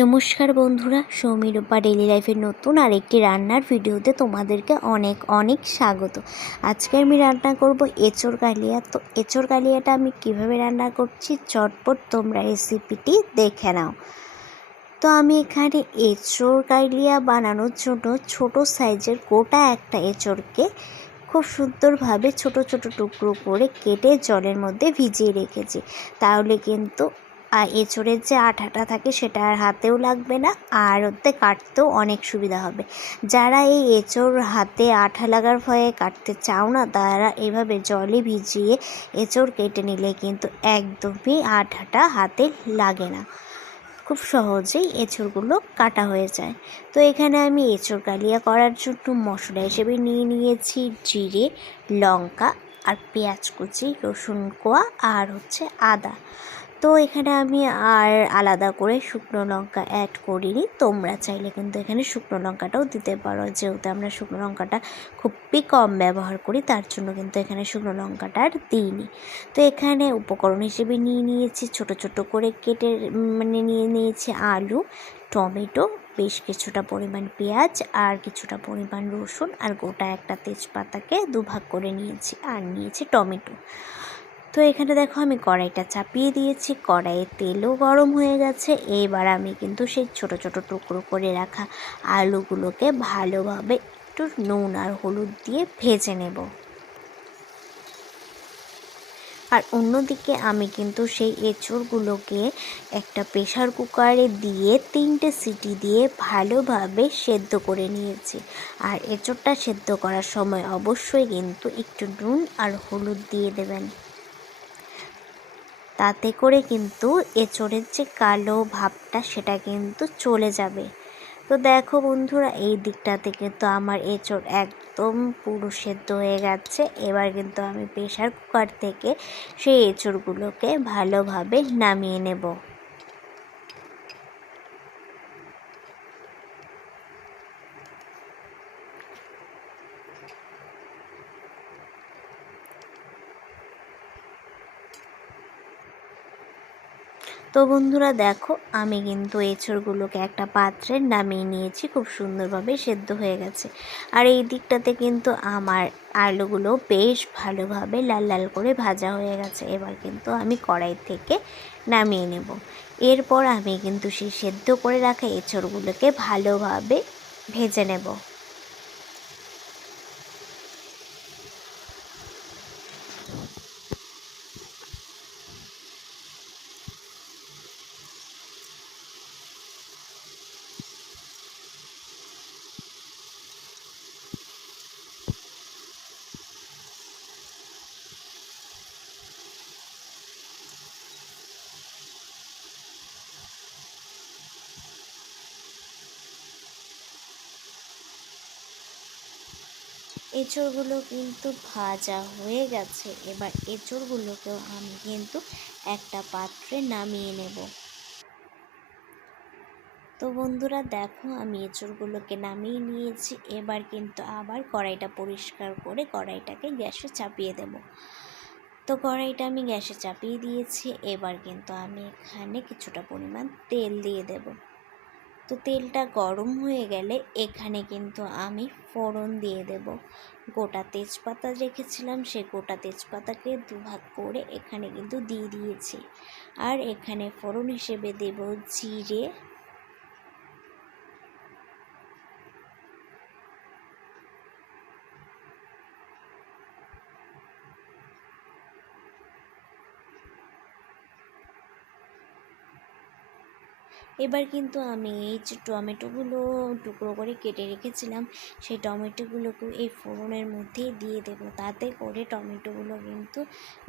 নমস্কার বন্ধুরা সৌমিরূপা ডেলি লাইফের নতুন আরেকটি রান্নার ভিডিওতে তোমাদেরকে অনেক অনেক স্বাগত। আজকে আমি রান্না করব এঁচোড় কালিয়া। তো এঁচোড় কালিয়াটা আমি কীভাবে রান্না করছি চটপট তোমরা রেসিপিটি দেখে নাও। তো আমি এখানে এঁচোড় কালিয়া বানানোর জন্য ছোট সাইজের গোটা একটা এঁচোড়কে খুব সুন্দরভাবে ছোট ছোট টুকরো করে কেটে জলের মধ্যে ভিজিয়ে রেখেছি। তাহলে কিন্তু আর এঁচোড়ের যে আঠাটা থাকে সেটা আর হাতেও লাগবে না, আর ওতে কাটতেও অনেক সুবিধা হবে। যারা এই এঁচোড় হাতে আঠা লাগার ভয়ে কাটতে চাও না, তারা এভাবে জলে ভিজিয়ে এঁচোড় কেটে নিলে কিন্তু একদমই আঠাটা হাতে লাগে না। খুব সহজেই এঁচোড়গুলো কাটা হয়ে যায়। তো এখানে আমি এঁচোড় কালিয়া করার জন্য মশলা হিসেবে নিয়ে নিয়েছি জিরে, লঙ্কা আর পেঁয়াজ কুচি, রসুন কোয়া আর হচ্ছে আদা। তো এখানে আমি আর আলাদা করে শুকনো লঙ্কা অ্যাড করিনি। তোমরা চাইলে কিন্তু এখানে শুকনো লঙ্কাটাও দিতে পারো। যেহেতু আমরা শুকনো লঙ্কাটা খুবই কম ব্যবহার করি, তার জন্য কিন্তু এখানে শুকনো লঙ্কাটা আর দিইনি। তো এখানে উপকরণ হিসেবে নিয়ে নিয়েছি, ছোট ছোট করে কেটে মানে নিয়ে নিয়েছি আলু, টমেটো, বেশ কিছুটা পরিমাণ পেঁয়াজ আর কিছুটা পরিমাণ রসুন আর গোটা একটা তেজপাতাকে দুভাগ করে নিয়েছি আর নিয়েছি টমেটো। তো এখানে দেখো আমি কড়াইটা চাপিয়ে দিয়েছি। কড়াইয়ে তেলও গরম হয়ে গেছে। এবার আমি কিন্তু সেই ছোট ছোট টুকরো করে রাখা আলুগুলোকে ভালোভাবে একটু নুন আর হলুদ দিয়ে ভেজে নেব। আর অন্যদিকে আমি কিন্তু সেই এঁচড়গুলোকে একটা প্রেশার কুকারে দিয়ে তিনটে সিটি দিয়ে ভালোভাবে সেদ্ধ করে নিয়েছি। আর এঁচড়টা সেদ্ধ করার সময় অবশ্যই কিন্তু একটু নুন আর হলুদ দিয়ে দেবেন। তাতে করে কিন্তু এঁচড়ের যে কালো ভাবটা সেটা কিন্তু চলে যাবে। তো দেখো বন্ধুরা, এই দিকটাতে কিন্তু আমার এঁচড় একদম পুরো সেদ্ধ হয়ে গেছে। এবার কিন্তু আমি প্রেশার কুকার থেকে সেই এঁচড়গুলোকে ভালোভাবে নামিয়ে নেব। তো বন্ধুরা দেখো, আমি কিন্তু এঁচড়গুলোকে একটা পাত্রে নামিয়ে নিয়েছি, খুব সুন্দরভাবে সেদ্ধ হয়ে গেছে। আর এই দিকটাতে কিন্তু আমার আলুগুলো বেশ ভালোভাবে লাল লাল করে ভাজা হয়ে গেছে। এবার কিন্তু আমি কড়াই থেকে নামিয়ে নেব। এরপর আমি কিন্তু সেই সেদ্ধ করে রাখা এঁচড়গুলোকে ভালোভাবে ভেজে নেব। এঁচড়গুলো কিন্তু ভাজা হয়ে গেছে। এবার এঁচড়গুলোকেও আমি কিন্তু একটা পাত্রে নামিয়ে নেব। তো বন্ধুরা, দেখো, আমি এঁচড়গুলোকে নামিয়ে নিয়েছি। এবার কিন্তু আবার কড়াইটা পরিষ্কার করে কড়াইটাকে গ্যাসে চাপিয়ে দেব। তো কড়াইটা আমি গ্যাসে চাপিয়ে দিয়েছি। এবার কিন্তু আমি এখানে কিছুটা পরিমাণ তেল দিয়ে দেব। তো তেলটা গরম হয়ে গেলে এখানে কিন্তু আমি ফোড়ন দিয়ে দেব। গোটা তেজপাতা রেখেছিলাম, সে গোটা তেজপাতাকে দুভাগ করে এখানে কিন্তু দিয়ে দিয়েছি। আর এখানে ফোড়ন হিসেবে দেব জিরে এবার কিন্তু আমি এই যে টমেটোগুলো টুকরো করে কেটে রেখেছিলাম, সেই টমেটোগুলোকে এই ফোড়নের মধ্যেই দিয়ে দেবো। তাতে করে টমেটোগুলো কিন্তু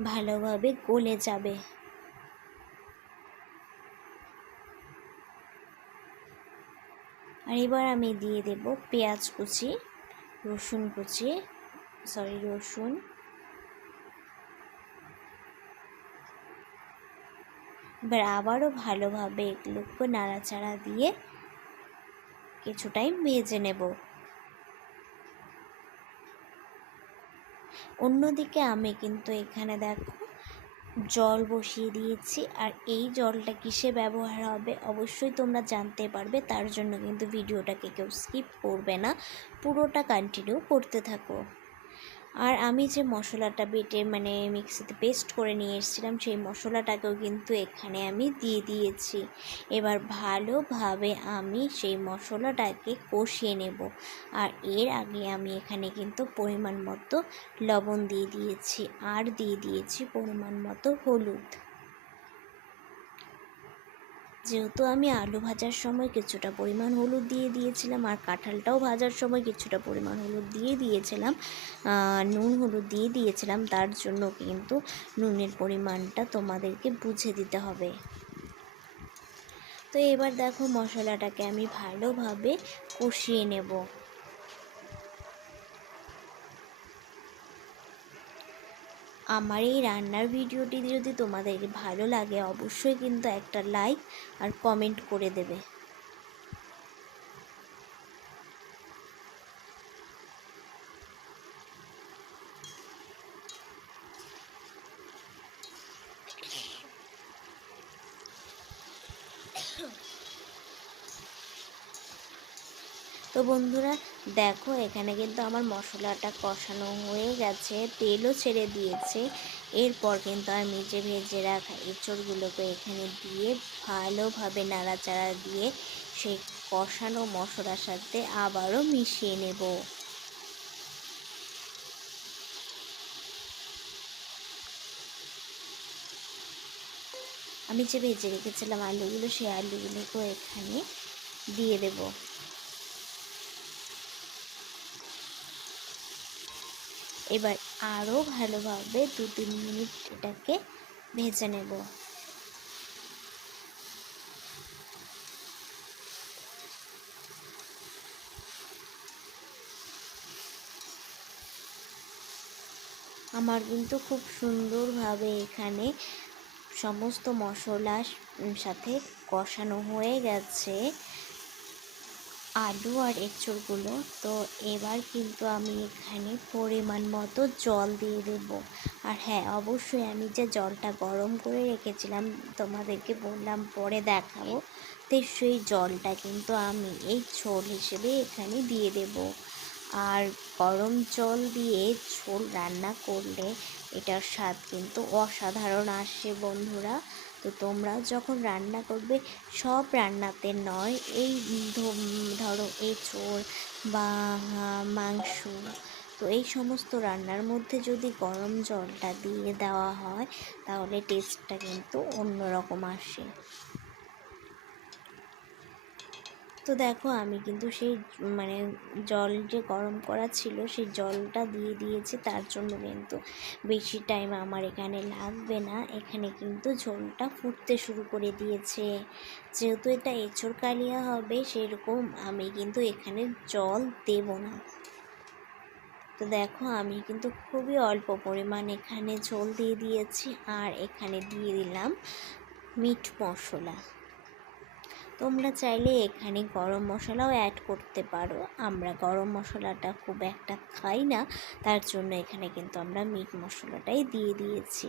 ভালোভাবে গলে যাবে। আর এবার আমি দিয়ে দেব পেঁয়াজ কুচি, রসুন কুচি সরি রসুন এবার আবারও ভালোভাবে এগুলোকে নাড়াচাড়া দিয়ে কিছু টাইম ভেজে নেব। অন্যদিকে আমি কিন্তু এখানে দেখো জল বসিয়ে দিয়েছি আর এই জলটা কিসে ব্যবহার হবে অবশ্যই তোমরা জানতে পারবে, তার জন্য কিন্তু ভিডিওটাকে কেউ স্কিপ করবে না, পুরোটা কন্টিনিউ করতে থাকো। আর আমি যে মশলাটা বেটে মানে মিক্সিতে পেস্ট করে নিয়ে এসেছিলাম, সেই মশলাটাকেও কিন্তু এখানে আমি দিয়ে দিয়েছি। এবার ভালোভাবে আমি সেই মশলাটাকে কষিয়ে নেব। আর এর আগে আমি এখানে কিন্তু পরিমাণ মতো লবণ দিয়ে দিয়েছি, আর দিয়ে দিয়েছি পরিমাণ মতো হলুদ। যেহেতু আমি আলু ভাজার সময় কিছুটা পরিমাণ হলুদ দিয়ে দিয়েছিলাম আর কাঁঠালটাও ভাজার সময় কিছুটা পরিমাণ হলুদ দিয়ে দিয়েছিলাম নুন হলুদ দিয়ে দিয়েছিলাম, তার জন্য কিন্তু নুনের পরিমাণটা তোমাদেরকে বুঝে দিতে হবে। তো এবার দেখো মশলাটাকে আমি ভালোভাবে কষিয়ে নেব। আমার এই রান্নার ভিডিওটি যদি তোমাদের ভালো লাগে, অবশ্যই কিন্তু একটা লাইক আর কমেন্ট করে দেবে। বন্ধুরা, দেখো এখানে কিন্তু আমার মশলাটা কষানো হয়ে গেছে, তেলও ছেড়ে দিয়েছে। এরপর কিন্তু আমি যে ভেজে রাখা এঁচড়গুলোকে এখানে দিয়ে ভালোভাবে নাড়াচাড়া দিয়ে সেই কষানো মশলার সাথে আবারও মিশিয়ে নেব। আমি যে ভেজে রেখেছিলাম আলুগুলো, সেই আলুগুলোকেও এখানে দিয়ে দেবো। এবার আরও ভালোভাবে দু তিন মিনিট এটাকে ভেজে নেব। আমার কিন্তু খুব সুন্দরভাবে এখানে সমস্ত মশলার সাথে কষানো হয়ে গেছে। আলু আর এঁচড়গুলো। তো এবার কিন্তু আমি এখানে পরিমাণ মতো জল দিয়ে দেব। আর হ্যাঁ অবশ্যই আমি যে জলটা গরম করে রেখেছিলাম, তোমাদেরকে বললাম পরে দেখাবো। তো সেই জলটা কিন্তু আমি এই ঝোল হিসেবে এখানে দিয়ে দেব। আর গরম জল দিয়ে ঝোল রান্না করলে এটার স্বাদ কিন্তু অসাধারণ আসে বন্ধুরা। তো তোমরা যখন রান্না করবে, সব রান্নাতে নয়, এই ধরো এঁচোড় বা মাংস, তো এই সমস্ত রান্নার মধ্যে যদি গরম জলটা দিয়ে দেওয়া হয়, তাহলে টেস্টটা কিন্তু অন্যরকম আসে। তো দেখো আমি কিন্তু সেই মানে জল যে গরম করা ছিল, সেই জলটা দিয়ে দিয়েছি। তার জন্য কিন্তু বেশি টাইম আমার এখানে লাগবে না। এখানে কিন্তু ঝোলটা ফুটতে শুরু করে দিয়েছে। যেহেতু এটা এঁচড় কালিয়া হবে, সেরকম আমি কিন্তু এখানে জল দেব না। তো দেখো আমি কিন্তু খুবই অল্প পরিমাণ এখানে ঝোল দিয়ে দিয়েছি। আর এখানে দিয়ে দিলাম মিট মশলা। তোমরা চাইলে এখানে গরম মশলাও অ্যাড করতে পারো। আমরা গরম মশলাটা খুব একটা খাই না, তার জন্য এখানে কিন্তু আমরা মিট মশলাটাই দিয়ে দিয়েছি।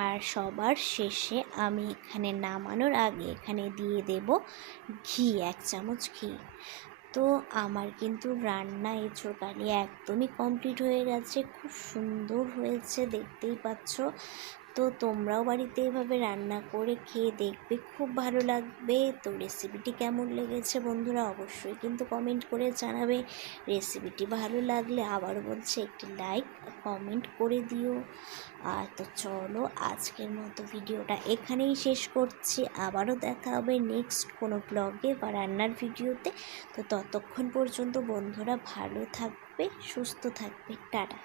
আর সবার শেষে আমি এখানে নামানোর আগে এখানে দিয়ে দেব ঘি, এক চামচ ঘি। তো আমার কিন্তু রান্না এঁচড় কালি একদমই কমপ্লিট হয়ে গেছে, খুব সুন্দর হয়েছে, দেখতেই পাচ্ছ। তো তোমরাও বাড়িতে এভাবে রান্না করে খেয়ে দেখবে, খুব ভালো লাগবে। তো রেসিপিটি কেমন লেগেছে বন্ধুরা অবশ্যই কিন্তু কমেন্ট করে জানাবে। রেসিপিটি ভালো লাগলে আবারও বলছে একটি লাইক কমেন্ট করে দিও। আর তো চলো আজকের মতো ভিডিওটা এখানেই শেষ করছি। আবারও দেখা হবে নেক্সট কোনো ব্লগে বা রান্নার ভিডিওতে। তো ততক্ষণ পর্যন্ত বন্ধুরা ভালো থাকবে, সুস্থ থাকবে। টাটা।